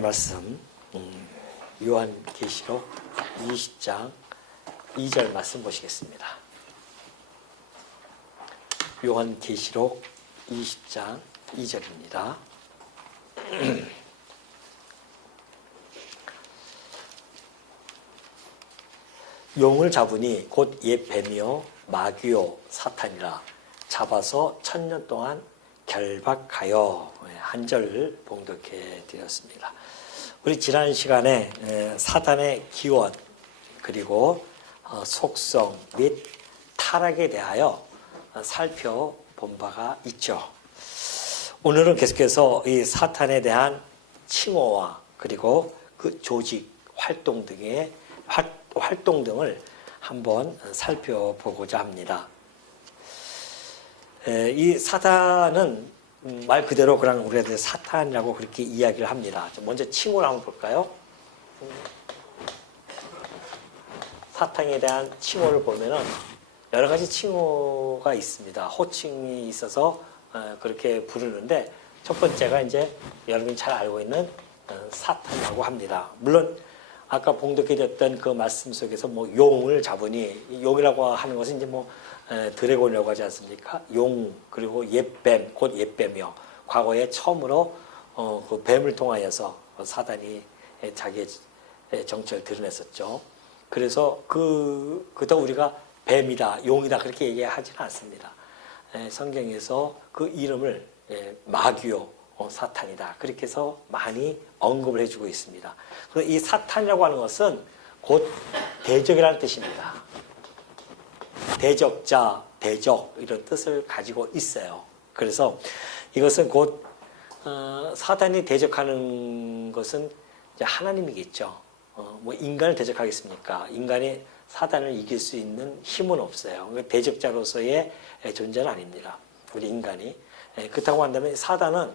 말씀 요한계시록 20장 2절 말씀 보시겠습니다. 요한계시록 20장 2절입니다. 용을 잡으니 곧 옛 뱀이요 마귀요 사탄이라 잡아서 1000년 동안 결박하여 한 절 봉독해 드렸습니다. 우리 지난 시간에 사탄의 기원 그리고 속성 및 타락에 대하여 살펴본 바가 있죠. 오늘은 계속해서 이 사탄에 대한 칭호와 그리고 그 조직 활동 등의 활동 등을 한번 살펴보고자 합니다. 이 사탄은 말 그대로 그냥 우리가 사탄이라고 그렇게 이야기를 합니다. 먼저 칭호를 한번 볼까요? 사탄에 대한 칭호를 보면은 여러 가지 칭호가 있습니다. 호칭이 있어서 그렇게 부르는데 첫 번째가 이제 여러분이 잘 알고 있는 사탄이라고 합니다. 물론 아까 봉독해드렸던 그 말씀 속에서 뭐 용을 잡으니 용이라고 하는 것은 이제 뭐 드래곤이라고 하지 않습니까? 용 그리고 옛뱀 곧 옛뱀이요. 과거에 처음으로 그 뱀을 통하여서 사단이 자기의 정체를 드러냈었죠. 그래서 그도 우리가 뱀이다, 용이다 그렇게 얘기하지는 않습니다. 성경에서 그 이름을 마귀요, 사탄이다 그렇게 해서 많이 언급을 해주고 있습니다. 그래서 이 사탄이라고 하는 것은 곧 대적이라는 뜻입니다. 대적자, 대적 이런 뜻을 가지고 있어요. 그래서 이것은 곧 사탄이 대적하는 것은 이제 하나님이겠죠. 뭐 인간을 대적하겠습니까? 인간이 사탄을 이길 수 있는 힘은 없어요. 대적자로서의 존재는 아닙니다. 우리 인간이. 그렇다고 한다면 사탄은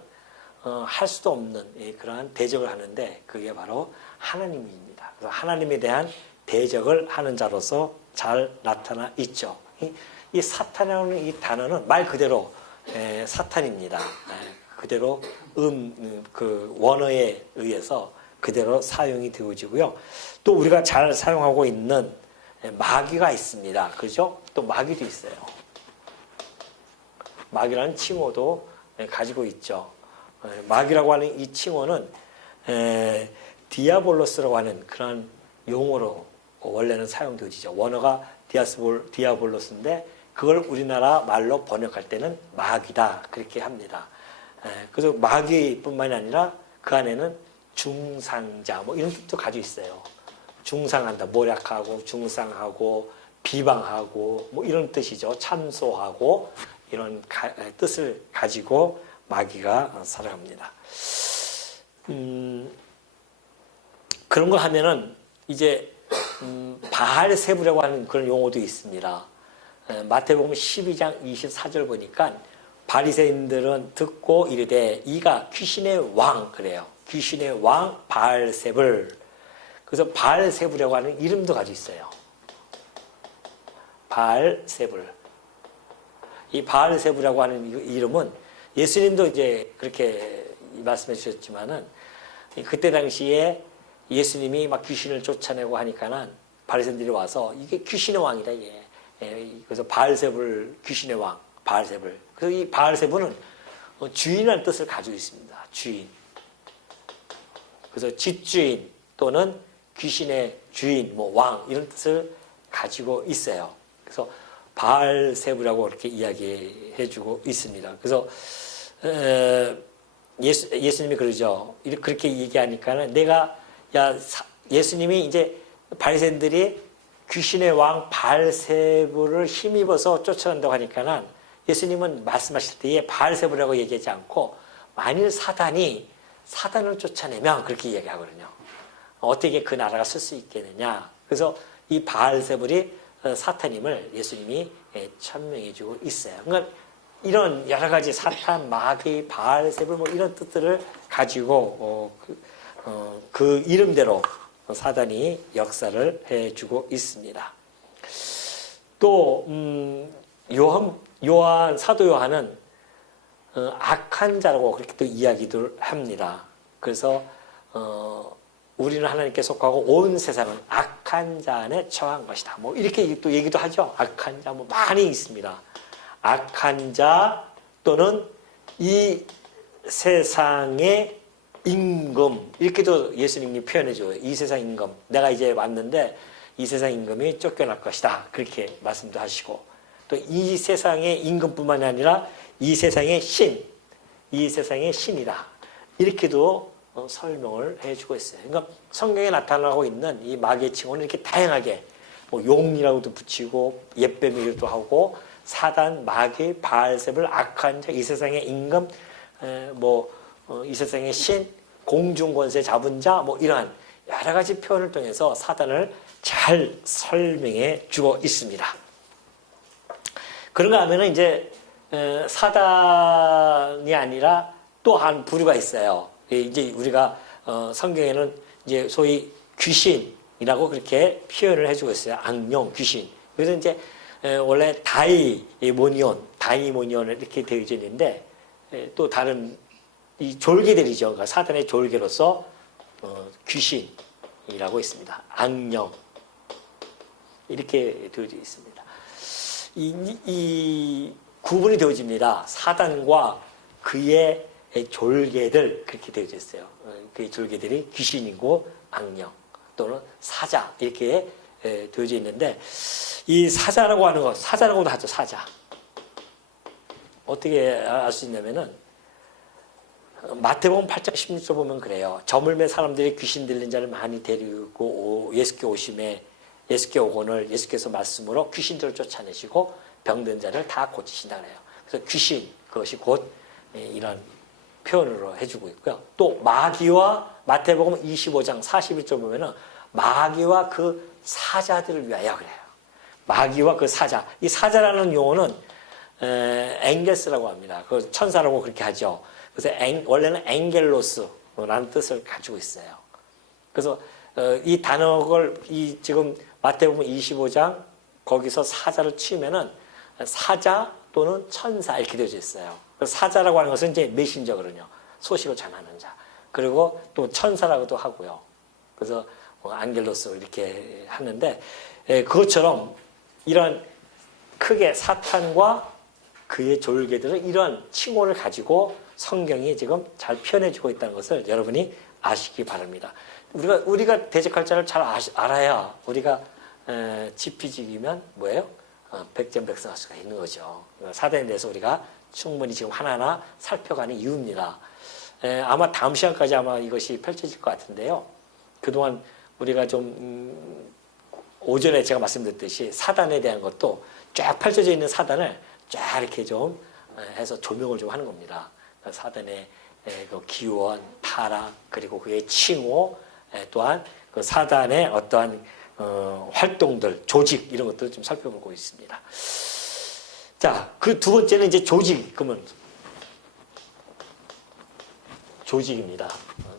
할 수도 없는 그러한 대적을 하는데 그게 바로 하나님입니다. 그래서 하나님에 대한 대적을 하는 자로서 잘 나타나 있죠. 이 사탄이라는 이 단어는 말 그대로 사탄입니다. 그대로 그 원어에 의해서 그대로 사용이 되어지고요. 또 우리가 잘 사용하고 있는 마귀가 있습니다. 그죠? 또 마귀도 있어요. 마귀라는 칭호도 가지고 있죠. 마귀라고 하는 이 칭호는 디아볼로스라고 하는 그런 용어로 원래는 사용되어지죠. 원어가 디아볼로스인데 그걸 우리나라 말로 번역할 때는 마귀다 그렇게 합니다. 그래서 마귀뿐만이 아니라 그 안에는 중상자 뭐 이런 뜻도 가지고 있어요. 중상한다, 모략하고 중상하고 비방하고 뭐 이런 뜻이죠. 참소하고 이런 뜻을 가지고 마귀가 살아갑니다. 그런 거 하면은 이제 바알세불이라고 하는 그런 용어도 있습니다. 마태복음 12장 24절 보니까 바리새인들은 듣고 이르되 이가 귀신의 왕 그래요. 귀신의 왕 바알세불. 그래서 바알세불이라고 하는 이름도 가지고 있어요. 바알세불. 이 바알세불이라고 하는 이름은 예수님도 이제 그렇게 말씀해 주셨지만은 그때 당시에 예수님이 막 귀신을 쫓아내고 하니까는 바리새인들이 와서 이게 귀신의 왕이다 이게. 그래서 바알세불 귀신의 왕 바알세불. 그래서 이 바알세불은 주인이라는 뜻을 가지고 있습니다. 주인. 그래서 집주인 또는 귀신의 주인, 뭐 왕 이런 뜻을 가지고 있어요. 그래서 바알세불이라고 이렇게 이야기해주고 있습니다. 그래서 예수님이 그러죠. 그렇게 얘기하니까는 예수님이 이제 바리새인들이 귀신의 왕 바알세불을 힘입어서 쫓아낸다고 하니까는 예수님은 말씀하실 때에 바알세불이라고 얘기하지 않고 만일 사단을 쫓아내면 그렇게 얘기하거든요. 어떻게 그 나라가 쓸 수 있겠느냐. 그래서 이 바알세불이 사탄임을 예수님이 천명해주고 있어요. 그러니까 이런 여러 가지 사탄, 마귀, 바알세불 뭐 이런 뜻들을 가지고 그 이름대로 사단이 역사를 해주고 있습니다. 또 사도 요한은 악한 자라고 그렇게 또 이야기를 합니다. 그래서 우리는 하나님께 속하고 온 세상은 악한 자 안에 처한 것이다. 뭐 이렇게 또 얘기도 하죠. 악한 자 뭐 많이 있습니다. 악한 자 또는 이 세상의 임금, 이렇게도 예수님이 표현해줘요. 이 세상 임금, 내가 이제 왔는데 이 세상 임금이 쫓겨날 것이다. 그렇게 말씀도 하시고, 또 이 세상의 임금뿐만이 아니라 이 세상의 신, 이 세상의 신이다. 이렇게도 설명을 해주고 있어요. 그러니까 성경에 나타나고 있는 이 마귀의 칭호는 이렇게 다양하게 뭐 용이라고도 붙이고 옛뱀이기도 하고 사단, 마귀, 바알세불, 악한 자, 이 세상의 임금, 이 세상의 신, 공중권세 잡은 자, 뭐 이러한 여러 가지 표현을 통해서 사단을 잘 설명해 주고 있습니다. 그런가 하면은 이제 사단이 아니라 또 한 부류가 있어요. 이제 우리가 성경에는 이제 소위 귀신이라고 그렇게 표현을 해주고 있어요. 악령, 귀신. 그래서 이제 원래 다이모니온 이렇게 되어져 있는데 또 다른 이 졸개들이죠. 그러니까 사단의 졸개로서 귀신이라고 있습니다. 악령 이렇게 되어져 있습니다. 이 구분이 되어집니다. 사단과 그의 졸개들 그렇게 되어져 있어요. 그의 졸개들이 귀신이고 악령 또는 사자 이렇게 되어져 있는데 이 사자라고 하는 것, 사자라고도 하죠. 사자. 어떻게 알 수 있냐면은 마태복음 8장 16절 보면 그래요. 저물매 사람들이 귀신 들린 자를 많이 데리고 예수께 오심에 예수께 오거늘 예수께서 말씀으로 귀신들을 쫓아내시고 병든 자를 다 고치신다 그래요. 그래서 귀신 그것이 곧 이런 표현으로 해주고 있고요. 또 마귀와 마태복음 25장 41절 보면은 마귀와 그 사자들을 위하여 그래요. 마귀와 그 사자. 이 사자라는 용어는 엥겔스라고 합니다. 그 천사라고 그렇게 하죠. 그래서 원래는 엥겔로스라는 뜻을 가지고 있어요. 그래서 이 단어를 지금 마태복음 25장 거기서 사자를 치면은 사자 또는 천사 이렇게 되어져 있어요. 사자라고 하는 것은 이제 메신저거든요. 소식을 전하는 자. 그리고 또 천사라고도 하고요. 그래서 안겔로스 이렇게 하는데 그것처럼 이런 크게 사탄과 그의 졸개들은 이런 칭호를 가지고 성경이 지금 잘 표현해주고 있다는 것을 여러분이 아시기 바랍니다. 우리가 대적할 자를 잘 알아야 우리가 지피지기면 뭐예요? 백전백승할 수가 있는 거죠. 사단에 대해서 우리가 충분히 지금 하나하나 살펴가는 이유입니다. 아마 다음 시간까지 아마 이것이 펼쳐질 것 같은데요. 그동안 우리가 좀 오전에 제가 말씀드렸듯이 사단에 대한 것도 쫙 펼쳐져 있는 사단을 쫙 이렇게 좀 해서 조명을 좀 하는 겁니다. 사단의 그 기원, 타락, 그리고 그의 칭호, 또한 그 사단의 어떠한 활동들, 조직 이런 것들을 좀 살펴보고 있습니다. 자, 그 두 번째는 이제 조직. 그러면 조직입니다.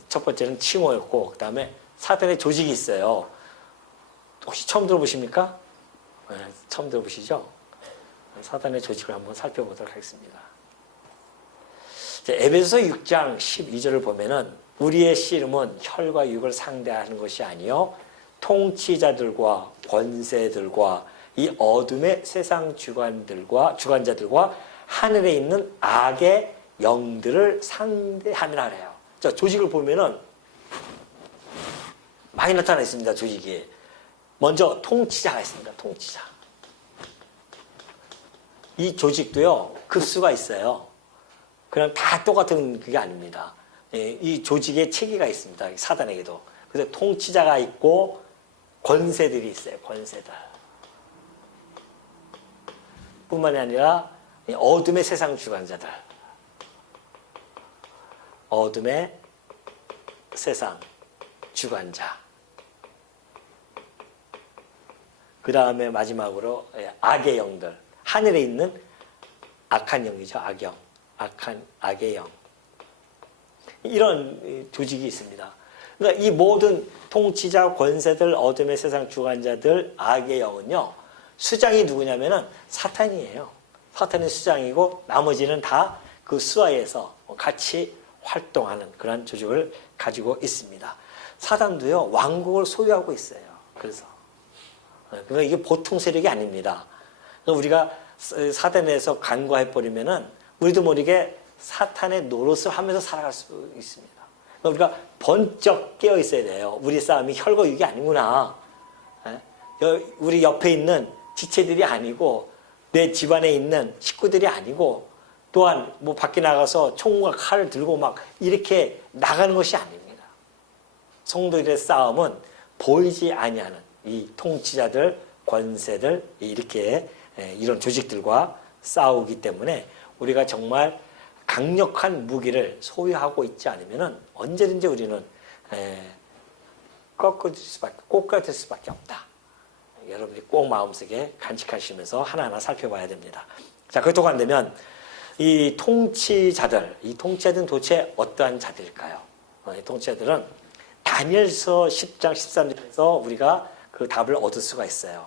첫 번째는 칭호였고, 그 다음에 사단의 조직이 있어요. 혹시 처음 들어보십니까? 네, 처음 들어보시죠? 사단의 조직을 한번 살펴보도록 하겠습니다. 에베소서 6장 12절을 보면은 우리의 씨름은 혈과 육을 상대하는 것이 아니요 통치자들과 권세들과 이 어둠의 세상 주관자들과 하늘에 있는 악의 영들을 상대함이라 그래요. 자, 조직을 보면은 많이 나타나 있습니다. 조직이. 먼저 통치자가 있습니다. 통치자. 이 조직도요, 급수가 있어요. 그냥 다 똑같은 그게 아닙니다. 이 조직의 체계가 있습니다. 사단에게도. 그래서 통치자가 있고 권세들이 있어요. 권세들. 뿐만이 아니라 어둠의 세상 주관자들. 어둠의 세상 주관자. 그 다음에 마지막으로 악의 영들. 하늘에 있는 악한 영이죠. 악영. 악의 영. 이런 조직이 있습니다. 그러니까 이 모든 통치자, 권세들, 어둠의 세상 주관자들, 악의 영은요, 수장이 누구냐면은 사탄이에요. 사탄이 수장이고 나머지는 다 그 수하에서 같이 활동하는 그런 조직을 가지고 있습니다. 사단도요, 왕국을 소유하고 있어요. 그래서 그러니까 이게 보통 세력이 아닙니다. 우리가 사단에서 간과해버리면은 우리도 모르게 사탄의 노릇을 하면서 살아갈 수 있습니다. 우리가 번쩍 깨어 있어야 돼요. 우리 싸움이 혈거육이 아니구나. 우리 옆에 있는 지체들이 아니고 내 집안에 있는 식구들이 아니고 또한 뭐 밖에 나가서 총과 칼을 들고 막 이렇게 나가는 것이 아닙니다. 성도들의 싸움은 보이지 아니하는 이 통치자들, 권세들 이렇게 이런 조직들과 싸우기 때문에 우리가 정말 강력한 무기를 소유하고 있지 않으면 언제든지 우리는 꼬꾸라질 수밖에 없다. 여러분이 꼭 마음속에 간직하시면서 하나하나 살펴봐야 됩니다. 자, 그것도 안 되면 이 통치자들은 도대체 어떠한 자들일까요? 이 통치자들은 다니엘서 10장 13절에서 우리가 그 답을 얻을 수가 있어요.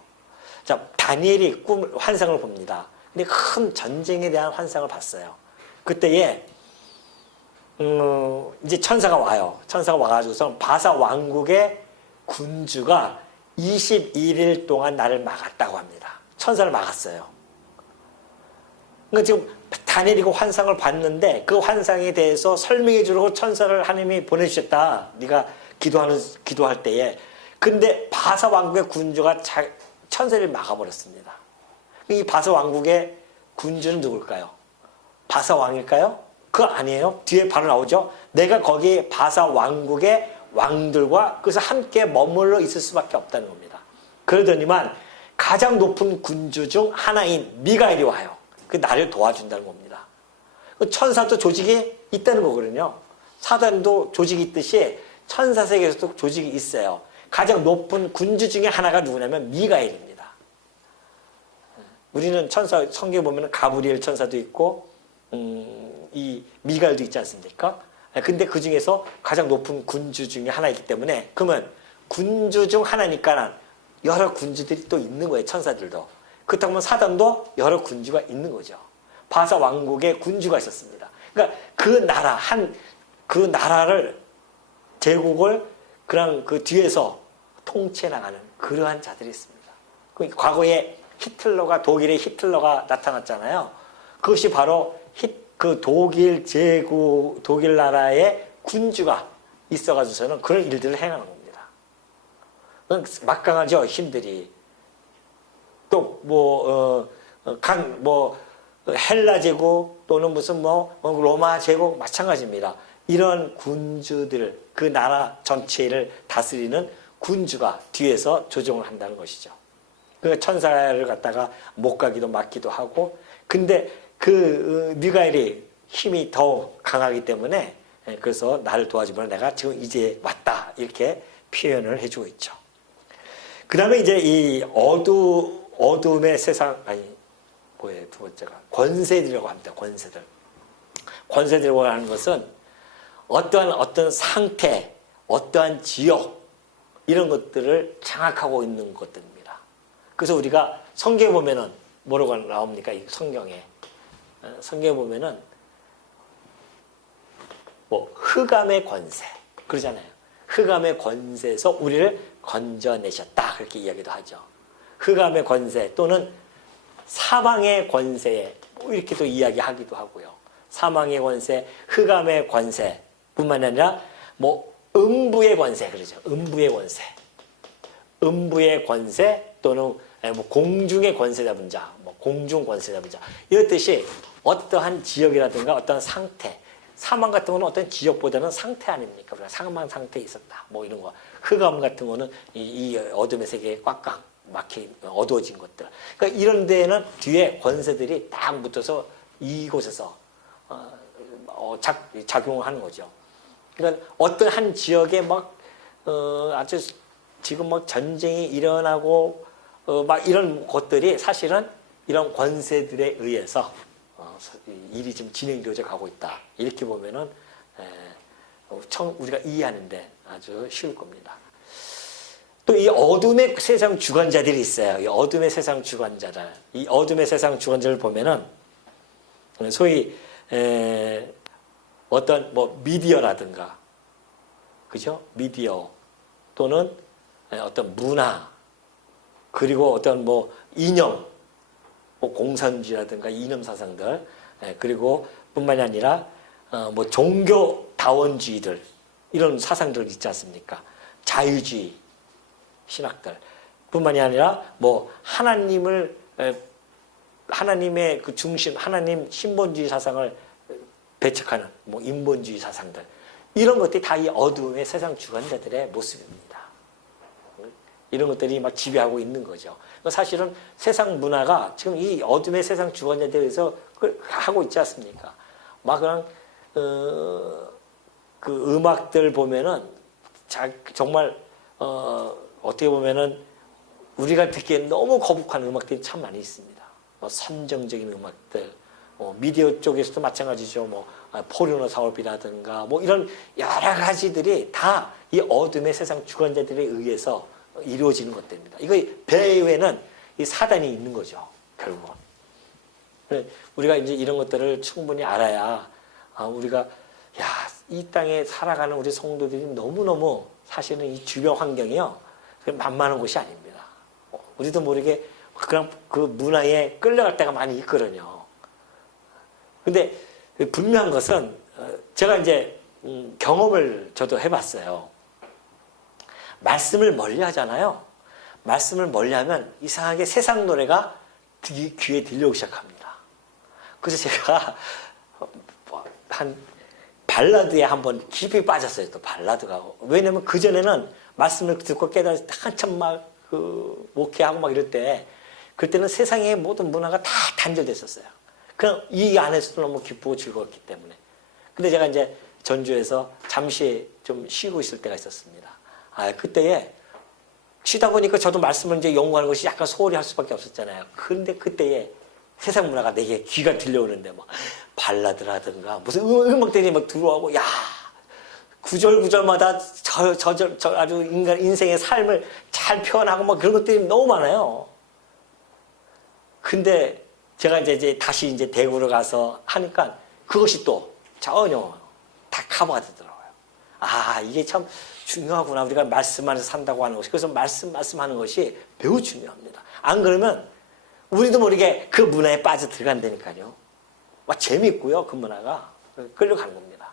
자, 다니엘이 환상을 봅니다. 근데 큰 전쟁에 대한 환상을 봤어요. 그때에 이제 천사가 와요. 천사가 와가지고서 바사 왕국의 군주가 21일 동안 나를 막았다고 합니다. 천사를 막았어요. 그러니까 지금 다니엘이 그 환상을 봤는데 그 환상에 대해서 설명해 주려고 천사를 하나님이 보내주셨다. 네가 기도할 때에. 근데 바사 왕국의 군주가 천사를 막아버렸습니다. 이 바사 왕국의 군주는 누굴까요? 바사 왕일까요? 그거 아니에요. 뒤에 바로 나오죠. 내가 거기 바사 왕국의 왕들과 그래서 함께 머물러 있을 수밖에 없다는 겁니다. 그러더니만 가장 높은 군주 중 하나인 미가엘이 와요. 그 나를 도와준다는 겁니다. 천사도 조직이 있다는 거거든요. 사단도 조직이 있듯이 천사 세계에서도 조직이 있어요. 가장 높은 군주 중에 하나가 누구냐면 미가엘입니다. 우리는 천사 성경에 보면 가브리엘 천사도 있고 이 미가엘도 있지 않습니까? 근데 그 중에서 가장 높은 군주 중에 하나이기 때문에 그러면 군주 중 하나니까 여러 군주들이 또 있는 거예요. 천사들도. 그렇다고 하면 사단도 여러 군주가 있는 거죠. 바사 왕국에 군주가 있었습니다. 그러니까 그 나라를 제국을 그냥 그 뒤에서 통치해 나가는 그러한 자들이 있습니다. 과거에 독일의 히틀러가 나타났잖아요. 그것이 바로 그 독일 나라의 군주가 있어가지고서는 그런 일들을 행하는 겁니다. 막강하죠, 힘들이. 또 헬라 제국 또는 무슨 로마 제국 마찬가지입니다. 이런 군주들, 그 나라 전체를 다스리는 군주가 뒤에서 조종을 한다는 것이죠. 그 천사를 갖다가 못 가기도 막기도 하고, 근데 그 미가엘이 힘이 더 강하기 때문에 그래서 나를 도와주면 내가 지금 이제 왔다 이렇게 표현을 해주고 있죠. 그 다음에 이제 이 어둠의 세상, 두 번째가 권세들이라고 합니다. 권세들이라고 하는 것은 어떤 상태, 어떠한 지역 이런 것들을 장악하고 있는 것들입니다. 그래서 우리가 성경에 보면은 뭐라고 나옵니까? 이 성경에 보면은 흑암의 권세 그러잖아요. 흑암의 권세에서 우리를 건져내셨다 그렇게 이야기도 하죠. 흑암의 권세 또는 사망의 권세 이렇게 또 이야기하기도 하고요. 사망의 권세, 흑암의 권세뿐만 아니라 음부의 권세 그러죠. 음부의 권세 또는 공중의 권세 잡은 자, 공중 권세 잡은 자 이렇듯이 어떠한 지역이라든가 어떠한 상태, 사망 같은 거는 어떤 지역보다는 상태 아닙니까? 우리가 사망 상태에 있었다. 이런 거. 흑암 같은 거는 이 어둠의 세계에 꽉꽉 막히 어두워진 것들. 그러니까 이런 데에는 뒤에 권세들이 딱 붙어서 이곳에서 작용을 하는 거죠. 그러니까 어떤 한 지역에 아주 지금 전쟁이 일어나고 이런 것들이 사실은 이런 권세들에 의해서 일이 좀 진행되어져 가고 있다. 이렇게 보면은 우리가 이해하는데 아주 쉬울 겁니다. 또 이 어둠의 세상 주관자들이 있어요. 이 어둠의 세상 주관자들. 이 어둠의 세상 주관자를 보면은 소위 어떤 뭐 미디어라든가, 그죠? 미디어 또는 어떤 문화, 그리고 어떤 뭐 이념, 뭐 공산주의라든가 이념 사상들, 그리고 뿐만이 아니라 뭐 종교다원주의들, 이런 사상들 있지 않습니까? 자유주의 신학들 뿐만이 아니라 뭐 하나님의 그 중심, 하나님 신본주의 사상을 배척하는 뭐 인본주의 사상들, 이런 것들이 다 이 어두움의 세상 주관자들의 모습입니다. 이런 것들이 막 지배하고 있는 거죠. 사실은 세상 문화가 지금 이 어둠의 세상 주관자들에 의해서 하고 있지 않습니까? 막 그냥 그 음악들 보면은 정말 어떻게 보면은 우리가 듣기에 너무 거북한 음악들이 참 많이 있습니다. 뭐 선정적인 음악들, 미디어 쪽에서도 마찬가지죠. 뭐 포르노 사업이라든가 뭐 이런 여러 가지들이 다 이 어둠의 세상 주관자들에 의해서 이루어지는 것들입니다. 이거 배후에는 이 사단이 있는 거죠. 결국은. 우리가 이제 이런 것들을 충분히 알아야 우리가 이 땅에 살아가는 우리 성도들이 너무너무 사실은 이 주변 환경이요, 만만한 곳이 아닙니다. 우리도 모르게 그냥 그 문화에 끌려갈 때가 많이 있거든요. 근데 분명한 것은 제가 이제 경험을 저도 해봤어요. 말씀을 멀리 하잖아요. 말씀을 멀리 하면 이상하게 세상 노래가 귀에 들려오기 시작합니다. 그래서 제가 한 발라드에 한번 깊이 빠졌어요. 또 발라드가. 왜냐면 그전에는 말씀을 듣고 깨달아서 한참 막 목회하고 막 이럴 때, 그때는 세상의 모든 문화가 다 단절됐었어요. 그냥 이 안에서도 너무 기쁘고 즐거웠기 때문에. 근데 제가 이제 전주에서 잠시 좀 쉬고 있을 때가 있었습니다. 그때에 쉬다 보니까 저도 말씀을 이제 연구하는 것이 약간 소홀히 할 수밖에 없었잖아요. 근데 그때에 세상 문화가 내게 귀가 들려오는데 막 발라드라든가 무슨 음악들이 막 들어오고, 구절구절마다 저 아주 인생의 삶을 잘 표현하고 막 그런 것들이 너무 많아요. 근데 제가 이제 다시 이제 대구로 가서 하니까 그것이 또 전혀 다 커버가 되더라고요. 이게 참 중요하구나. 우리가 말씀 안에서 산다고 하는 것이. 그래서 말씀하는 것이 매우 중요합니다. 안 그러면 우리도 모르게 그 문화에 빠져 들어간다니까요. 막 재미있고요. 그 문화가 끌려가는 겁니다.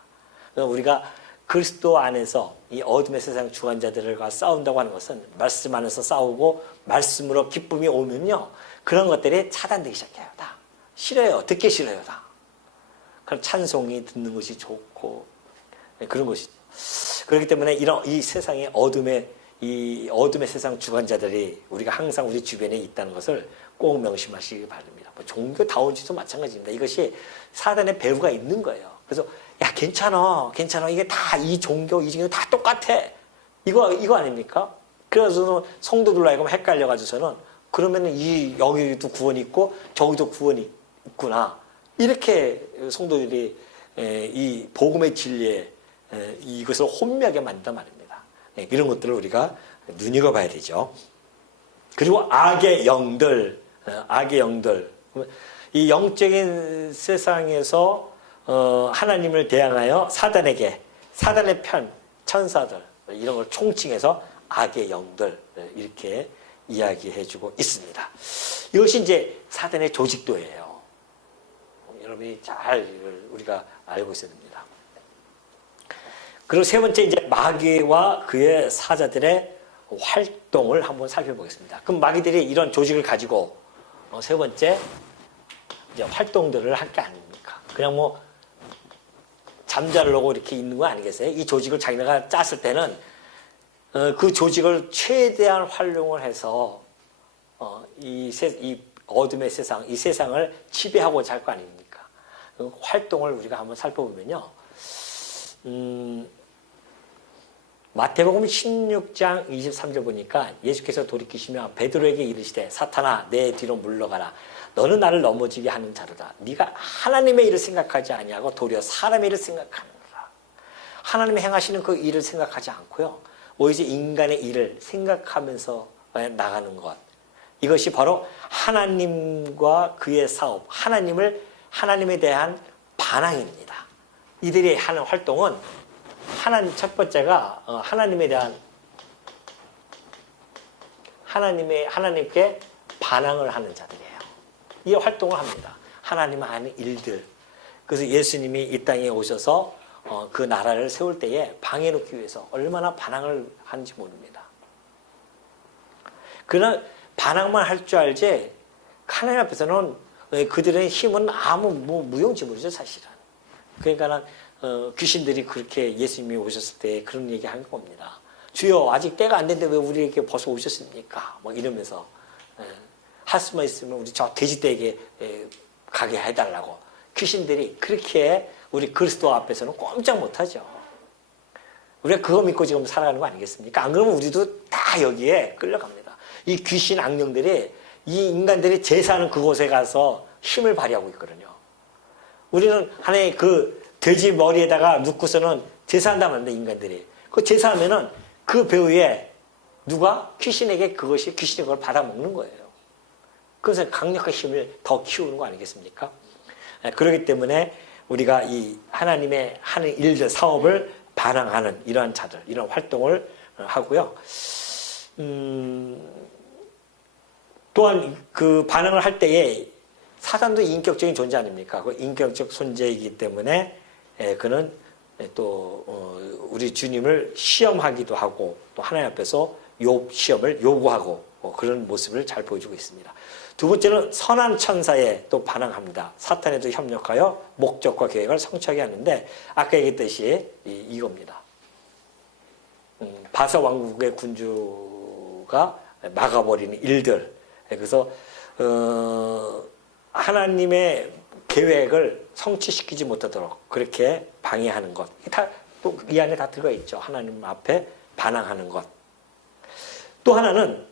우리가 그리스도 안에서 이 어둠의 세상 주관자들과 싸운다고 하는 것은 말씀 안에서 싸우고 말씀으로 기쁨이 오면요, 그런 것들이 차단되기 시작해요. 다 싫어요. 듣기 싫어요. 다. 그럼 찬송이 듣는 것이 좋고 그런 것이죠. 그렇기 때문에 이 세상의 어둠의 세상 주관자들이 우리가 항상 우리 주변에 있다는 것을 꼭 명심하시기 바랍니다. 종교다원주의도 마찬가지입니다. 이것이 사단의 배후가 있는 거예요. 그래서 괜찮아. 이게 다 이 종교 다 똑같아. 이거 아닙니까? 그래서 성도들로 하여금 헷갈려가지고서는 그러면은 여기도 구원이 있고 저기도 구원이 있구나. 이렇게 성도들이 이 복음의 진리에 이것을 혼미하게 만든단 말입니다. 이런 것들을 우리가 눈여겨봐야 되죠. 그리고 악의 영들, 이 영적인 세상에서 하나님을 대항하여 사단의 편, 천사들, 이런 걸 총칭해서 악의 영들, 이렇게 이야기해주고 있습니다. 이것이 이제 사단의 조직도예요. 여러분이 잘 우리가 알고 있어야 됩니다. 그리고 세 번째, 이제 마귀와 그의 사자들의 활동을 한번 살펴보겠습니다. 그럼 마귀들이 이런 조직을 가지고 세 번째 이제 활동들을 할 게 아닙니까? 그냥 뭐 잠자려고 이렇게 있는 거 아니겠어요? 이 조직을 자기네가 짰을 때는 그 조직을 최대한 활용을 해서 이 어둠의 세상, 이 세상을 지배하고자 할 거 아닙니까? 그 활동을 우리가 한번 살펴보면요. 마태복음 16장 23절 보니까 예수께서 돌이키시며 베드로에게 이르시되 사탄아 내 뒤로 물러가라. 너는 나를 넘어지게 하는 자로다. 네가 하나님의 일을 생각하지 아니하고 도리어 사람의 일을 생각하는구나. 하나님이 행하시는 그 일을 생각하지 않고요, 오히려 인간의 일을 생각하면서 나가는 것. 이것이 바로 하나님과 그의 사업, 하나님에 대한 반항입니다. 이들이 하는 활동은 첫 번째가 하나님께 반항을 하는 자들이에요. 이 활동을 합니다. 하나님 하는 일들. 그래서 예수님이 이 땅에 오셔서 그 나라를 세울 때에 방해놓기 위해서 얼마나 반항을 하는지 모릅니다. 그러나 반항만 할 줄 알지 하나님 앞에서는 그들의 힘은 아무 무용지물이죠, 사실은. 그러니까 귀신들이 그렇게 예수님이 오셨을 때 그런 얘기 하는 겁니다. 주여, 아직 때가 안 됐는데 왜 우리에게 벌써 오셨습니까? 뭐 이러면서 할 수만 있으면 우리 저 돼지떼에게 가게 해달라고. 귀신들이 그렇게 우리 그리스도 앞에서는 꼼짝 못하죠. 우리가 그거 믿고 지금 살아가는 거 아니겠습니까? 안 그러면 우리도 다 여기에 끌려갑니다. 이 귀신 악령들이 이 인간들이 제사하는 그곳에 가서 힘을 발휘하고 있거든요. 우리는 하나의 그 돼지 머리에다가 눕고서는 제사한다면 안 돼, 인간들이. 그 제사하면은 그 배후에 누가 귀신에게 귀신이 그걸 받아먹는 거예요. 그래서 강력한 힘을 더 키우는 거 아니겠습니까? 그렇기 때문에 우리가 이 하나님의 하는 일들, 사업을 반항하는 이러한 자들, 이런 활동을 하고요. 또한 그 반항을 할 때에 사단도 인격적인 존재 아닙니까? 그 인격적 존재이기 때문에 그는 또 우리 주님을 시험하기도 하고 또 하나님 앞에서 시험을 요구하고 그런 모습을 잘 보여주고 있습니다. 두 번째는 선한 천사에 또 반항합니다. 사탄에도 협력하여 목적과 계획을 성취하게 하는데 아까 얘기했듯이 이겁니다. 바사 왕국의 군주가 막아버리는 일들. 그래서 하나님의 계획을 성취시키지 못하도록 그렇게 방해하는 것. 또 이 안에 다 들어가 있죠. 하나님 앞에 반항하는 것. 또 하나는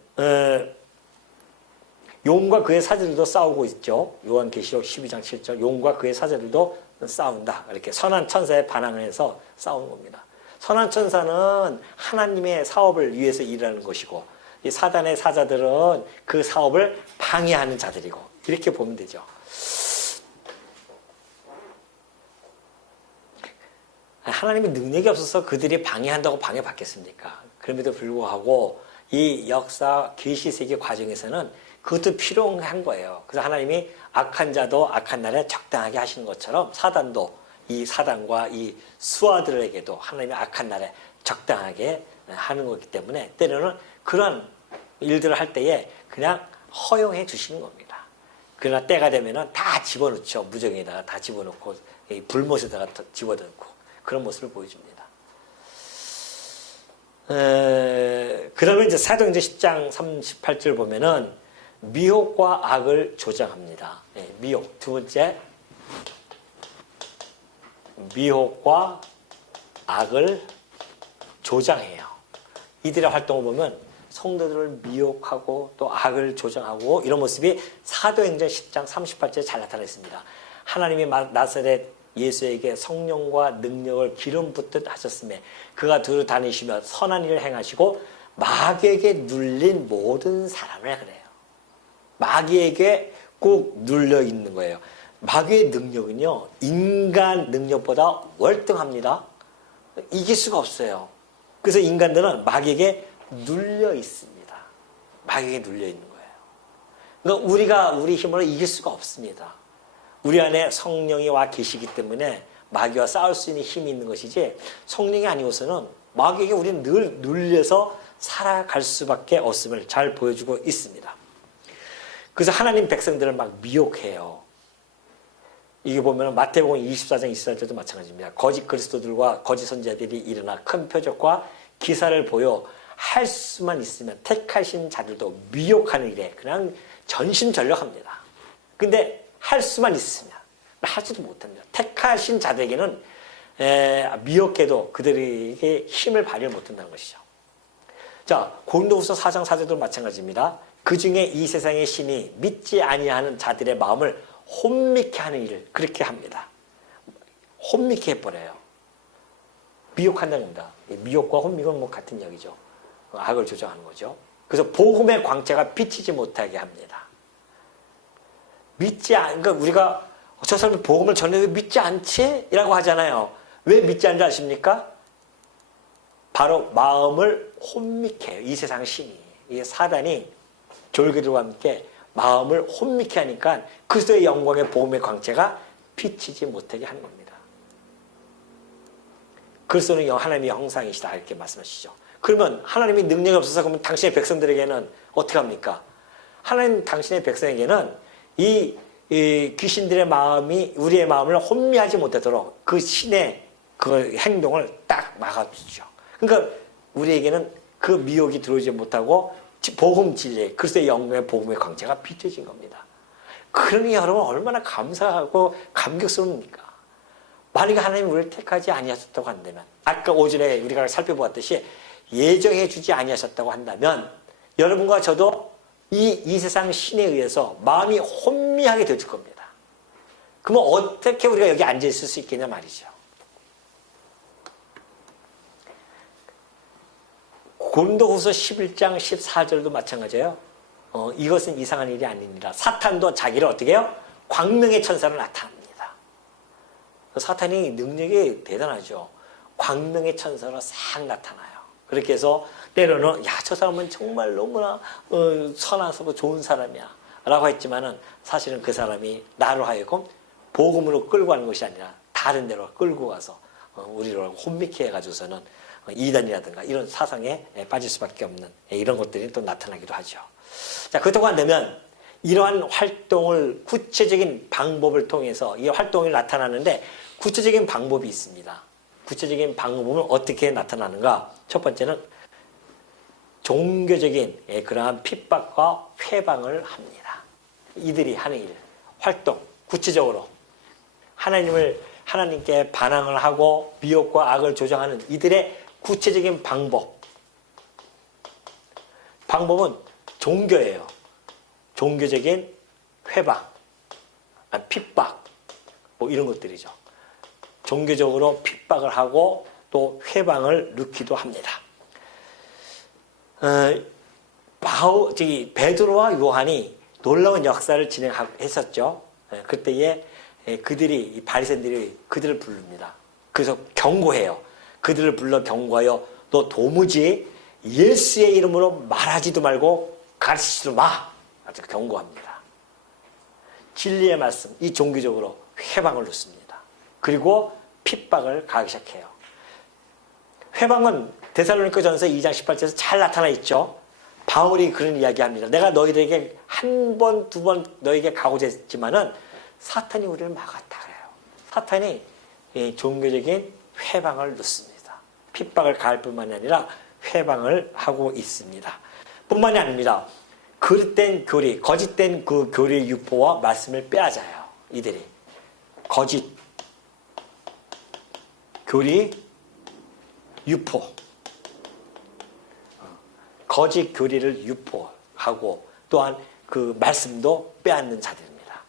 용과 그의 사제들도 싸우고 있죠. 요한계시록 12장 7절. 용과 그의 사제들도 싸운다. 이렇게 선한 천사에 반항을 해서 싸우는 겁니다. 선한 천사는 하나님의 사업을 위해서 일하는 것이고 이 사단의 사자들은 그 사업을 방해하는 자들이고 이렇게 보면 되죠. 하나님의 능력이 없어서 그들이 방해한다고 방해받겠습니까? 그럼에도 불구하고 이 역사 계시세계 과정에서는 그것도 필요한 거예요. 그래서 하나님이 악한 자도 악한 날에 적당하게 하시는 것처럼 사단도 이 사단과 이 수하들에게도 하나님의 악한 날에 적당하게 하는 거기 때문에 때로는 그런 일들을 할 때에 그냥 허용해 주시는 겁니다. 그러나 때가 되면은 다 집어넣죠. 무정에다가 다 집어넣고 불못에다가 집어넣고 그런 모습을 보여줍니다. 그러면 이제 사도행전 10장 38절 보면은 미혹과 악을 조장합니다. 미혹. 두 번째, 미혹과 악을 조장해요. 이들의 활동을 보면 성도들을 미혹하고 또 악을 조장하고 이런 모습이 사도행전 10장 38절에 잘 나타나 있습니다. 하나님이 나사렛 예수에게 성령과 능력을 기름 붓듯 하셨음에 그가 두루 다니시며 선한 일을 행하시고 마귀에게 눌린 모든 사람을 그래요. 마귀에게 꼭 눌려 있는 거예요. 마귀의 능력은요, 인간 능력보다 월등합니다. 이길 수가 없어요. 그래서 인간들은 마귀에게 눌려 있습니다. 마귀에게 눌려 있는 거예요. 그러니까 우리가 우리 힘으로 이길 수가 없습니다. 우리 안에 성령이 와 계시기 때문에 마귀와 싸울 수 있는 힘이 있는 것이지 성령이 아니어서는 마귀에게 우리는 늘 눌려서 살아갈 수밖에 없음을 잘 보여주고 있습니다. 그래서 하나님 백성들을 막 미혹해요. 이게 보면 마태복음 24장 24절도 마찬가지입니다. 거짓 그리스도들과 거짓 선지자들이 일어나 큰 표적과 기사를 보여 할 수만 있으면 택하신 자들도 미혹하는 일에 그냥 전심전력합니다. 근데 할 수만 있으면 하지도 못합니다. 택하신 자들에게는 미혹해도 그들에게 힘을 발휘 못한다는 것이죠. 자, 고린도후서 4장 4절도 마찬가지입니다. 그 중에 이 세상의 신이 믿지 아니하는 자들의 마음을 혼미케 하는 일을 그렇게 합니다. 혼미케 해버려요. 미혹한다는 겁니다. 미혹과 혼미는 뭐 같은 이야기죠. 악을 조장하는 거죠. 그래서 복음의 광채가 비치지 못하게 합니다. 그러니까 우리가 저 사람이 복음을 전해도 믿지 않지? 라고 하잖아요. 왜 믿지 않는지 아십니까? 바로 마음을 혼미케 해요. 이 세상 신이. 이 사단이 졸개들과 함께 마음을 혼미케 하니까 그리스도의 영광의 복음의 광채가 비치지 못하게 하는 겁니다. 그리스도는 하나님의 형상이시다 이렇게 말씀하시죠. 그러면 하나님이 능력이 없어서 그러면 당신의 백성들에게는 어떻게 합니까? 하나님 당신의 백성에게는 이 귀신들의 마음이 우리의 마음을 혼미하지 못하도록 그 신의 그 행동을 딱 막아주죠. 그러니까 우리에게는 그 미혹이 들어오지 못하고 복음 진리, 그리스도의 영광의 복음의 광채가 비춰진 겁니다. 그러니 여러분 얼마나 감사하고 감격스럽습니까? 만약에 하나님이 우리를 택하지 아니하셨다고 한다면, 아까 오전에 우리가 살펴보았듯이 예정해 주지 아니하셨다고 한다면 여러분과 저도 이 세상 신에 의해서 마음이 혼미하게 되질 겁니다. 그러면 어떻게 우리가 여기 앉아 있을 수 있겠냐 말이죠. 고린도후서 11장 14절도 마찬가지예요. 이것은 이상한 일이 아닙니다. 사탄도 자기를 어떻게 해요? 광명의 천사로 나타납니다. 사탄이 능력이 대단하죠. 광명의 천사로 싹 나타나요. 그렇게 해서 때로는 저 사람은 정말 너무나 선하고 좋은 사람이야 라고 했지만은 사실은 그 사람이 나로 하여금 복음으로 끌고 가는 것이 아니라 다른 데로 끌고 가서 우리를 혼미케 해가지고서는 이단이라든가 이런 사상에 빠질 수밖에 없는 이런 것들이 또 나타나기도 하죠. 자, 그렇다고 한다면 이러한 활동을 구체적인 방법을 통해서 이 활동이 나타나는데 구체적인 방법이 있습니다. 구체적인 방법은 어떻게 나타나는가? 첫 번째는 종교적인 그러한 핍박과 회방을 합니다. 이들이 하는 일, 활동, 구체적으로 하나님께 반항을 하고 미혹과 악을 조장하는 이들의 구체적인 방법은 종교예요. 종교적인 회방, 핍박, 뭐 이런 것들이죠. 종교적으로 핍박을 하고 또 회방을 넣기도 합니다. 베드로와 요한이 놀라운 역사를 진행했었죠. 그때에 이 바리새인들이 그들을 부릅니다. 그래서 경고해요. 그들을 불러 경고하여 너 도무지 예수의 이름으로 말하지도 말고 가르치지도 마. 아주 경고합니다. 진리의 말씀, 이 종교적으로 회방을 놓습니다. 그리고 핍박을 가하기 시작해요. 회방은 데살로니가전서 2장 18절에서 잘 나타나 있죠. 바울이 그런 이야기합니다. 내가 너희들에게 한 번, 두 번 너희에게 가고자 했지만은 사탄이 우리를 막았다 그래요. 사탄이 종교적인 회방을 놓습니다. 핍박을 가할 뿐만이 아니라 회방을 하고 있습니다. 뿐만이 아닙니다. 그릇된 교리, 거짓된 그 교리의 유포와 말씀을 빼앗아요. 이들이 거짓 교리 유포, 거짓 교리를 유포하고 또한 그 말씀도 빼앗는 자들입니다.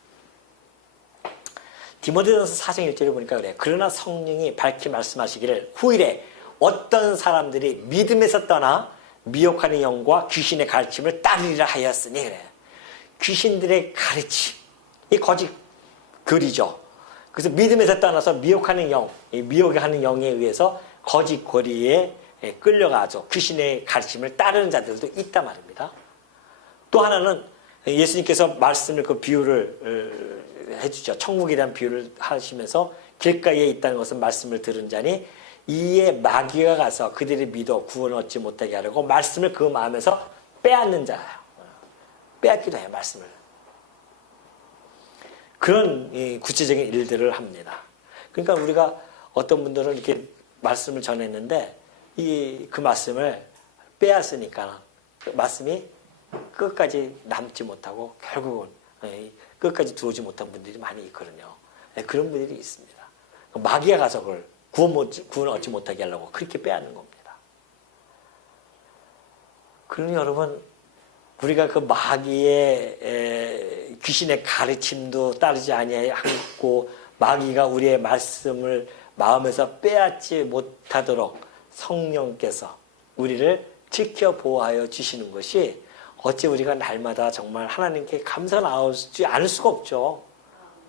디모데전서 4장 1절에 보니까 그래요. 그러나 성령이 밝히 말씀하시기를 후일에 어떤 사람들이 믿음에서 떠나 미혹하는 영과 귀신의 가르침을 따르리라 하였으니 그래요. 귀신들의 가르침, 이 거짓 교리죠. 그래서 믿음에서 떠나서 미혹하는 영, 미혹하는 영에 의해서 거짓 교리에 끌려가서 귀신의 가르침을 따르는 자들도 있단 말입니다. 또 하나는 예수님께서 말씀을 그 비유를 해주죠. 천국에 대한 비유를 하시면서 길가에 있다는 것은 말씀을 들은 자니 이에 마귀가 가서 그들이 믿어 구원 얻지 못하게 하려고 말씀을 그 마음에서 빼앗는 자예요. 빼앗기도 해요, 말씀을. 그런 구체적인 일들을 합니다. 그러니까 우리가 어떤 분들은 이렇게 말씀을 전했는데 그 말씀을 빼앗으니까 그 말씀이 끝까지 남지 못하고 결국은 끝까지 들어오지 못한 분들이 많이 있거든요. 그런 분들이 있습니다. 마귀가 가서 그걸 구원 얻지 못하게 하려고 그렇게 빼앗는 겁니다. 그러니 여러분, 우리가 그 마귀의 귀신의 가르침도 따르지 아니하고 마귀가 우리의 말씀을 마음에서 빼앗지 못하도록 성령께서 우리를 지켜 보호하여 주시는 것이 어찌 우리가 날마다 정말 하나님께 감사하지 않을 수가 없죠.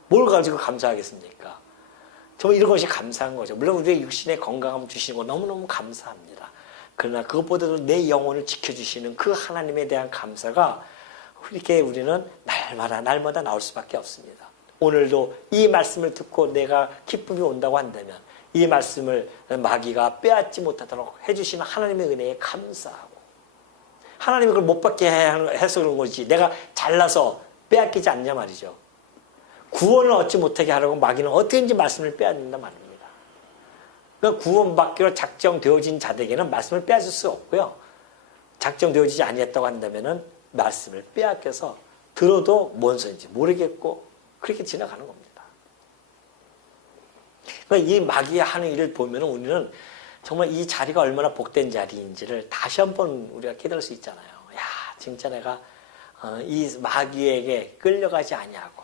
뭘 가지고 감사하겠습니까? 정말 이런 것이 감사한 거죠. 물론 우리의 육신의 건강함을 주시는 거 너무너무 감사합니다. 그러나 그것보다도 내 영혼을 지켜주시는 그 하나님에 대한 감사가 이렇게 우리는 날마다 나올 수밖에 없습니다. 오늘도 이 말씀을 듣고 내가 기쁨이 온다고 한다면 이 말씀을 마귀가 빼앗지 못하도록 해주시는 하나님의 은혜에 감사하고, 하나님이 그걸 못 받게 해서 그런 거지 내가 잘나서 빼앗기지 않냐 말이죠. 구원을 얻지 못하게 하려고 마귀는 어떻게든지 말씀을 빼앗는단 말입니다. 그러니까 구원받기로 작정되어진 자들에게는 말씀을 빼앗을 수 없고요. 작정되어지지 아니했다고 한다면 말씀을 빼앗겨서 들어도 뭔 소리인지 모르겠고 그렇게 지나가는 겁니다. 그러니까 이 마귀가 하는 일을 보면 우리는 정말 이 자리가 얼마나 복된 자리인지를 다시 한번 우리가 깨달을 수 있잖아요. 야, 진짜 내가 이 마귀에게 끌려가지 아니하고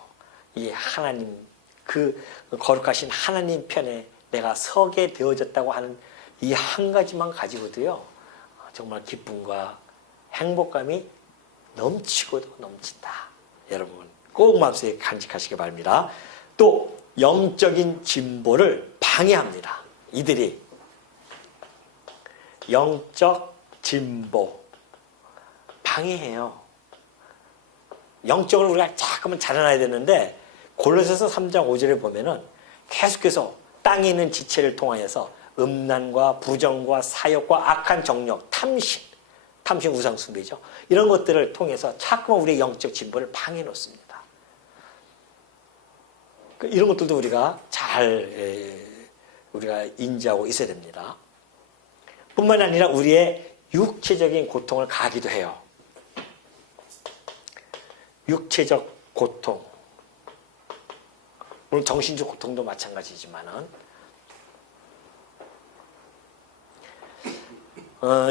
이 하나님, 그 거룩하신 하나님 편에 내가 서게 되어졌다고 하는 이 한 가지만 가지고도요, 정말 기쁨과 행복감이 넘치고도 넘친다. 여러분 꼭 마음속에 간직하시기 바랍니다. 또 영적인 진보를 방해합니다. 이들이 영적 진보 방해해요. 영적으로 우리가 자꾸만 자라나야 되는데 골로새서 3장 5절에 보면은 계속해서 땅에 있는 지체를 통하여서 음란과 부정과 사욕과 악한 정력, 탐심 우상숭배죠. 이런 것들을 통해서 자꾸만 우리의 영적 진보를 방해해 놓습니다. 이런 것들도 우리가 우리가 인지하고 있어야 됩니다. 뿐만 아니라 우리의 육체적인 고통을 가하기도 해요. 육체적 고통, 물론 정신적 고통도 마찬가지지만은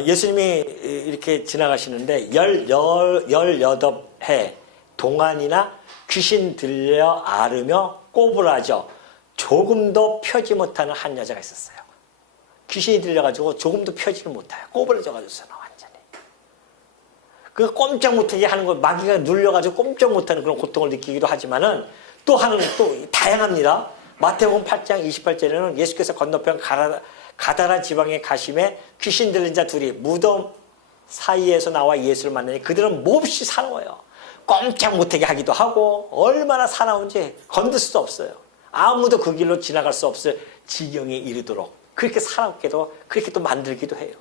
예수님이 이렇게 지나가시는데 18해 동안이나 귀신 들려 앓으며 꼬부라져 조금도 펴지 못하는 한 여자가 있었어요. 귀신이 들려가지고 조금도 펴지를 못해요. 꼬부라져가지고서는 완전히. 그 꼼짝 못하게 하는 거, 마귀가 눌려가지고 꼼짝 못하는 그런 고통을 느끼기도 하지만은 또 하나는 또 다양합니다. 마태복음 8장 28절에는 예수께서 건너편 가다라 지방에 가심에 귀신 들린 자 둘이 무덤 사이에서 나와 예수를 만나니 그들은 몹시 사나워요. 꼼짝 못하게 하기도 하고 얼마나 사나운지 건들 수도 없어요. 아무도 그 길로 지나갈 수 없을 지경에 이르도록 그렇게 사납게도 그렇게 또 만들기도 해요.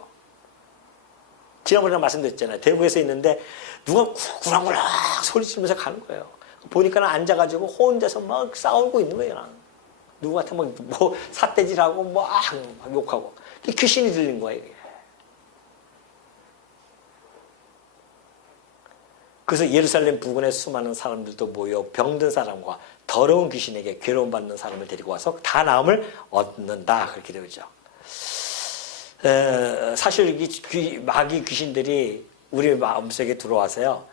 지난번에 말씀드렸잖아요. 대구에서 있는데 누가 구랑구랑 소리치면서 가는 거예요. 보니까 앉아가지고 혼자서 막 싸우고 있는 거예요. 누구 같으면 뭐 삿대질하고 막 욕하고 귀신이 들린 거예요. 이게. 그래서 예루살렘 부근에 수많은 사람들도 모여 병든 사람과 더러운 귀신에게 괴로움받는 사람을 데리고 와서 다 나음을 얻는다. 그렇게 되죠. 사실 마귀 귀신들이 우리 마음속에 들어와서요.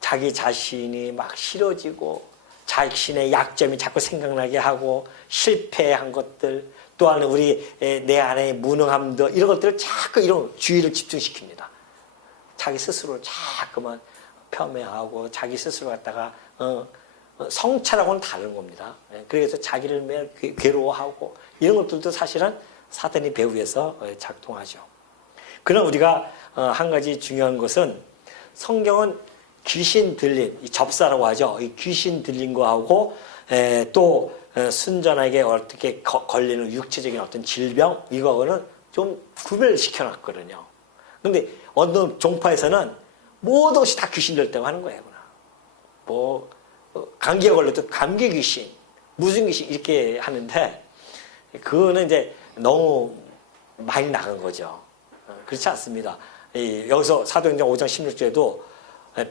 자기 자신이 막 싫어지고 자신의 약점이 자꾸 생각나게 하고 실패한 것들 또한 내 안에 무능함도 이런 것들을 자꾸 이런 주의를 집중시킵니다. 자기 스스로를 자꾸만 폄훼하고 자기 스스로 갖다가 성찰하고는 다른 겁니다. 그래서 자기를 매일 괴로워하고 이런 것들도 사실은 사탄이 배후에서 작동하죠. 그러나 우리가 한 가지 중요한 것은 성경은 귀신 들린, 이 접사라고 하죠. 이 귀신 들린 거하고 또 순전하게 어떻게 걸리는 육체적인 어떤 질병 이거는 좀 구별시켜 놨거든요. 근데 어느 종파에서는 모든 것이 다 귀신 들다고 하는 거예요. 뭐 감기에 걸려도 감기 귀신, 무슨 귀신 이렇게 하는데 그거는 이제 너무 많이 나간 거죠. 그렇지 않습니다. 여기서 사도행전 5장 16절에도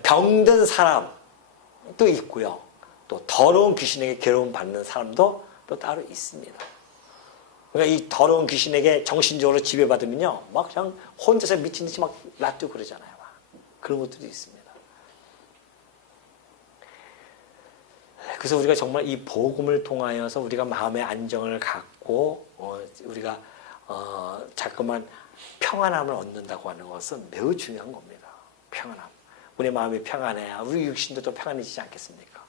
병든 사람도 있고요. 또 더러운 귀신에게 괴로움 받는 사람도 또 따로 있습니다. 그러니까 이 더러운 귀신에게 정신적으로 지배받으면요. 막 그냥 혼자서 미친 듯이 막 놔두고 그러잖아요. 막. 그런 것들도 있습니다. 그래서 우리가 정말 이 복음을 통하여서 우리가 마음의 안정을 갖고 우리가 자꾸만 평안함을 얻는다고 하는 것은 매우 중요한 겁니다. 평안함. 우리 마음이 평안해야 우리 육신도 또 평안해지지 않겠습니까?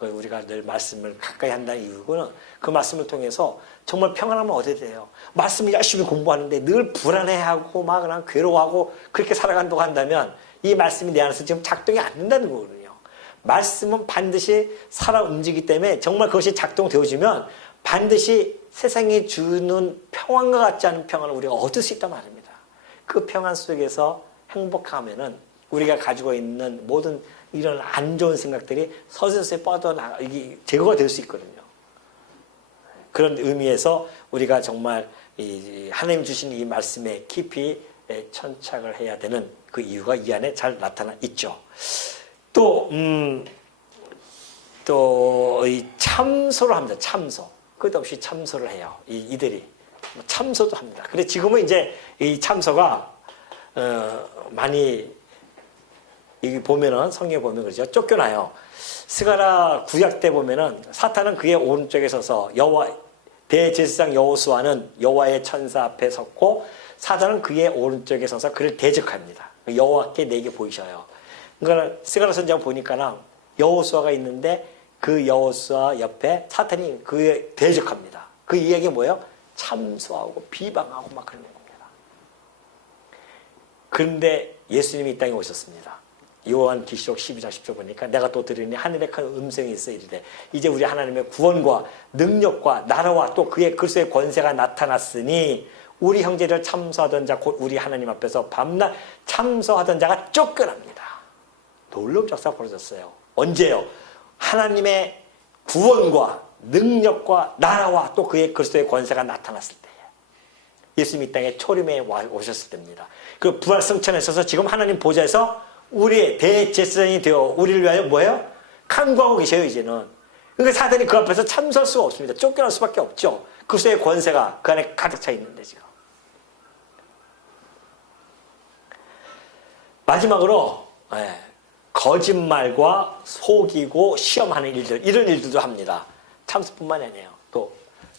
우리가 늘 말씀을 가까이 한다는 이유는 그 말씀을 통해서 정말 평안함을 얻어야 돼요. 말씀을 열심히 공부하는데 늘 불안해하고 막 그냥 괴로워하고 그렇게 살아간다고 한다면 이 말씀이 내 안에서 지금 작동이 안 된다는 거거든요. 말씀은 반드시 살아 움직이기 때문에 정말 그것이 작동되어지면 반드시 세상이 주는 평안과 같지 않은 평안을 우리가 얻을 수 있단 말입니다. 그 평안 속에서 행복하면은 우리가 가지고 있는 모든 이런 안 좋은 생각들이 서서히 뻗어나가, 이게 제거가 될 수 있거든요. 그런 의미에서 우리가 정말 하나님 주신 이 말씀에 깊이 천착을 해야 되는 그 이유가 이 안에 잘 나타나 있죠. 또 이 참소를 합니다. 참소. 끝없이 참소를 해요. 이들이. 참소도 합니다. 그래 지금은 이제 이 참소가 많이 여기 보면은 성경에 보면 그러죠. 쫓겨나요. 스가랴 구약 때 보면은 사탄은 그의 오른쪽에 서서 여호와 대제사장 여호수아는 여호와의 천사 앞에 섰고 사탄은 그의 오른쪽에 서서 그를 대적합니다. 여호와께 내게 보이셔요. 그러니까 스가랴 선지자 보니까는 여호수아가 있는데 그 여호수아 옆에 사탄이 그에 대적합니다. 그 이야기 뭐예요? 참소하고 비방하고 막 그러는 겁니다. 그런데 예수님이 이 땅에 오셨습니다. 요한계시록 12장 10절 보니까 내가 또 들으니 하늘에 큰 음성이 있어 이르되 이제 우리 하나님의 구원과 능력과 나라와 또 그의 그리스도의 권세가 나타났으니 우리 형제를 참소하던 자 곧 우리 하나님 앞에서 밤낮 참소하던 자가 쫓겨납니다. 놀라운 역사가 벌어졌어요. 언제요? 하나님의 구원과 능력과 나라와 또 그의 그리스도의 권세가 나타났을 때예요. 예수님이 이 땅에 초림에 오셨을 때입니다. 그 부활 승천에 있어서 지금 하나님 보좌에서 우리의 대제사장이 되어 우리를 위하여 뭐예요? 간구하고 계셔요. 이제는. 그러니까 사단이 그 앞에서 참소할 수가 없습니다. 쫓겨날 수밖에 없죠. 그리스도의 권세가 그 안에 가득 차 있는데 지금. 마지막으로 거짓말과 속이고 시험하는 일들, 이런 일들도 합니다. 참소뿐만이 아니에요. 또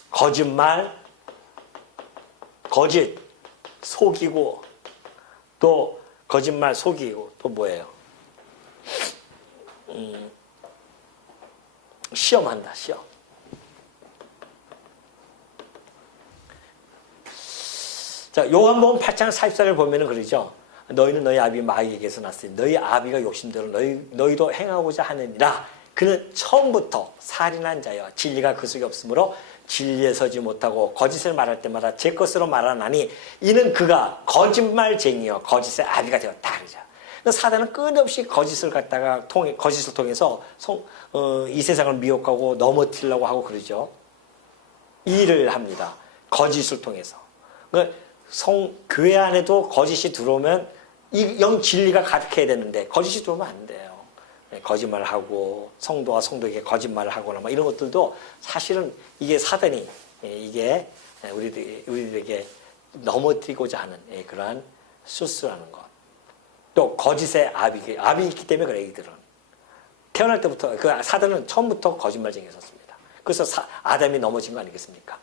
거짓말, 거짓, 속이고 또 거짓말, 속이고 또 뭐예요? 시험한다. 시험. 자, 요한복음 8장 44를 보면은 그러죠. 너희는 너희 아비 마귀에게서 났으니 너희 아비가 욕심대로 너희도 행하고자 하느니라. 그는 처음부터 살인한 자여 진리가 그 속에 없으므로 진리에 서지 못하고 거짓을 말할 때마다 제 것으로 말하나니 이는 그가 거짓말쟁이여 거짓의 아비가 되었다. 그러죠. 사단은 끊임없이 거짓을 갖다가 거짓을 통해서 이 세상을 미혹하고 넘어뜨리려고 하고 그러죠. 이 일을 합니다. 거짓을 통해서. 그러니까 교회 안에도 거짓이 들어오면 영 진리가 가득해야 되는데 거짓이 들어오면 안 돼요. 거짓말을 하고 성도와 성도에게 거짓말을 하거나 뭐 이런 것들도 사실은 이게 사단이 이게 우리들에게 넘어뜨리고자 하는 그러한 수수라는 것. 또 거짓의 압이 있기 때문에 그래. 이들은 태어날 때부터 그 사단은 처음부터 거짓말쟁이였습니다. 그래서 아담이 넘어진 거 아니겠습니까?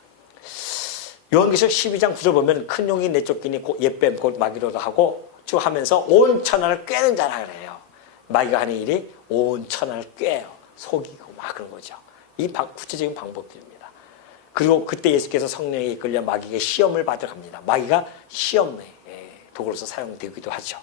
요한계시록 12장 9절 보면 큰 용이 내쫓기니 옛뱀 곧 마귀로도 하고 쭉 하면서 온 천하를 꿰는 자라 그래요. 마귀가 하는 일이 온 천하를 꿰요. 속이고 막 그런 거죠. 이 구체적인 방법들입니다. 그리고 그때 예수께서 성령에 이끌려 마귀에게 시험을 받으러 갑니다. 마귀가 시험의 도구로서 사용되기도 하죠.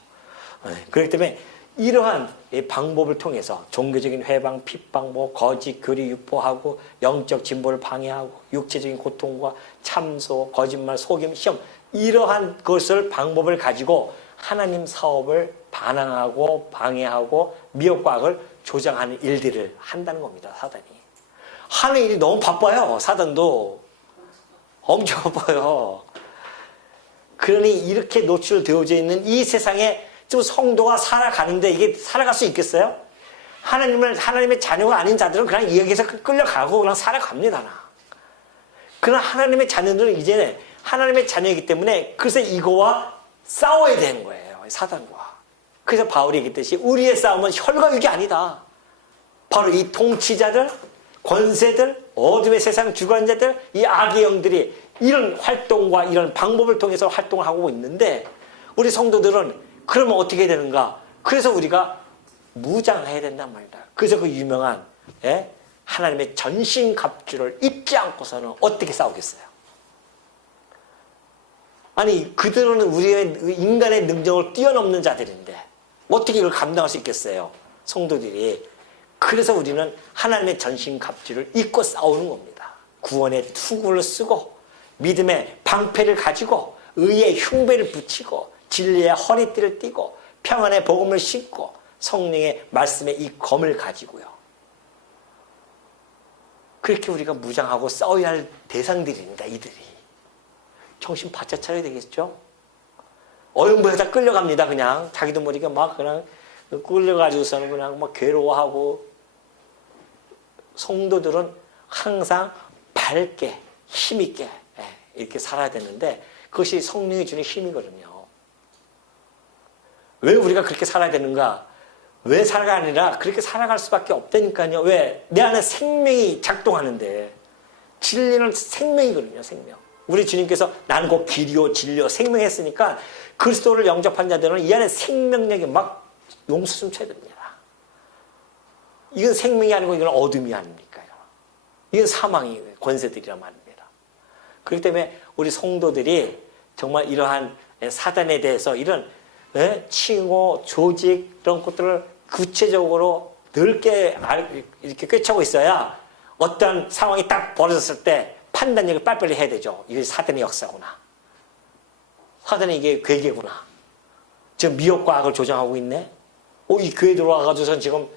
그렇기 때문에 이러한 방법을 통해서 종교적인 회방, 핍박, 거짓, 교리 유포하고 영적 진보를 방해하고 육체적인 고통과 참소, 거짓말, 속임, 시험 이러한 것을 방법을 가지고 하나님 사업을 반항하고 방해하고 미혹과학을 조장하는 일들을 한다는 겁니다. 사단이. 하는 일이 너무 바빠요. 사단도 엄청 바빠요. 그러니 이렇게 노출되어져 있는 이 세상에 지금 성도가 살아가는데 이게 살아갈 수 있겠어요? 하나님의 자녀가 아닌 자들은 그냥 여기서 끌려가고 그냥 살아갑니다. 그러나 하나님의 자녀들은 이제 하나님의 자녀이기 때문에 그래서 이거와 싸워야 되는 거예요. 사단과. 그래서 바울이 얘기했듯이 우리의 싸움은 혈과 육이 아니다. 바로 이 통치자들, 권세들, 어둠의 세상 주관자들, 이 악의 영들이 이런 활동과 이런 방법을 통해서 활동을 하고 있는데 우리 성도들은 그러면 어떻게 되는가? 그래서 우리가 무장해야 된단 말이다. 그래서 그 유명한 하나님의 전신갑주를 입지 않고서는 어떻게 싸우겠어요? 아니 그들은 우리의 인간의 능력을 뛰어넘는 자들인데 어떻게 이걸 감당할 수 있겠어요? 성도들이. 그래서 우리는 하나님의 전신갑주를 입고 싸우는 겁니다. 구원의 투구를 쓰고 믿음의 방패를 가지고 의의 흉배를 붙이고 진리의 허리띠를 띠고 평안의 복음을 신고 성령의 말씀의 이 검을 가지고요. 그렇게 우리가 무장하고 싸워야 할 대상들입니다. 이들이. 정신 바짝 차려야 되겠죠? 어영부에다 끌려갑니다. 그냥 자기도 모르게 막 그냥 끌려가지고서는 그냥 막 괴로워하고. 성도들은 항상 밝게 힘있게 이렇게 살아야 되는데 그것이 성령이 주는 힘이거든요. 왜 우리가 그렇게 살아야 되는가? 왜 살아가 아니라 그렇게 살아갈 수밖에 없다니까요. 왜? 내 안에 생명이 작동하는데 진리는 생명이거든요. 생명. 우리 주님께서 나는 곧 길이요 진리요 생명했으니까 그리스도를 영접한 자들은 이 안에 생명력이 막 용수숨 쳐야 됩니다. 이건 생명이 아니고 이건 어둠이 아닙니까? 이건 사망의 권세들이란 말입니다. 그렇기 때문에 우리 성도들이 정말 이러한 사단에 대해서 이런 칭호, 조직 이런 것들을 구체적으로 넓게 이렇게 꿰차고 있어야 어떤 상황이 딱 벌어졌을 때 판단력을 빨리빨리 해야 되죠. 이게 사단의 역사구나. 사단의 이게 괴계구나. 지금 미혹과 악을 조장하고 있네. 이 교회 들어와가지고선 지금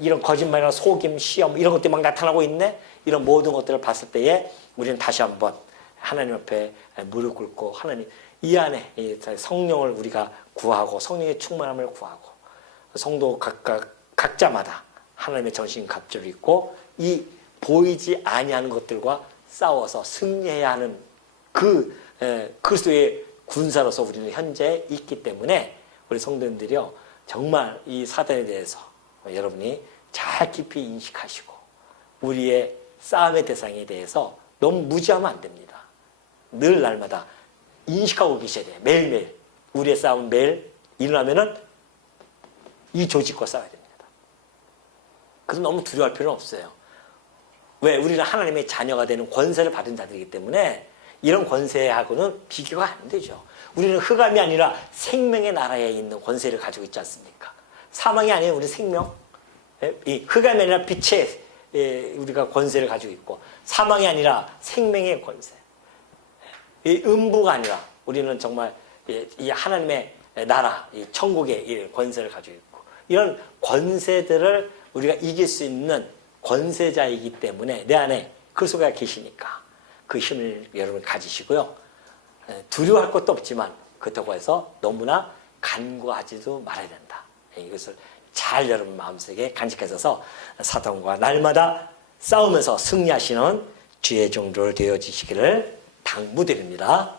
이런 거짓말이나 속임, 시험 이런 것들이 막 나타나고 있네. 이런 모든 것들을 봤을 때에 우리는 다시 한번 하나님 앞에 무릎 꿇고 하나님 이 안에 성령을 우리가 구하고 성령의 충만함을 구하고 성도 각자마다 하나님의 전신갑주를 입고 이 보이지 아니하는 것들과 싸워서 승리해야 하는 그 그리스도의 군사로서 우리는 현재 있기 때문에 우리 성도님들이요 정말 이 사단에 대해서 여러분이 잘 깊이 인식하시고 우리의 싸움의 대상에 대해서 너무 무지하면 안 됩니다. 늘 날마다 인식하고 계셔야 돼요. 매일매일 우리의 싸움은 매일 일어나면은 이 조직과 싸워야 됩니다. 그래서 너무 두려워할 필요는 없어요. 왜? 우리는 하나님의 자녀가 되는 권세를 받은 자들이기 때문에 이런 권세하고는 비교가 안 되죠. 우리는 흑암이 아니라 생명의 나라에 있는 권세를 가지고 있지 않습니까? 사망이 아니라 우리 생명, 이 흑암이 아니라 빛의 우리가 권세를 가지고 있고 사망이 아니라 생명의 권세, 이 음부가 아니라 우리는 정말 이 하나님의 나라, 이 천국의 권세를 가지고 있고 이런 권세들을 우리가 이길 수 있는 권세자이기 때문에 내 안에 그리스도가 계시니까 그 힘을 여러분 가지시고요. 두려워할 것도 없지만 그렇다고 해서 너무나 간구하지도 말아야 된다. 이것을 잘 여러분 마음속에 간직하셔서 사탄과 날마다 싸우면서 승리하시는 주의 종들 되어지시기를 당부드립니다.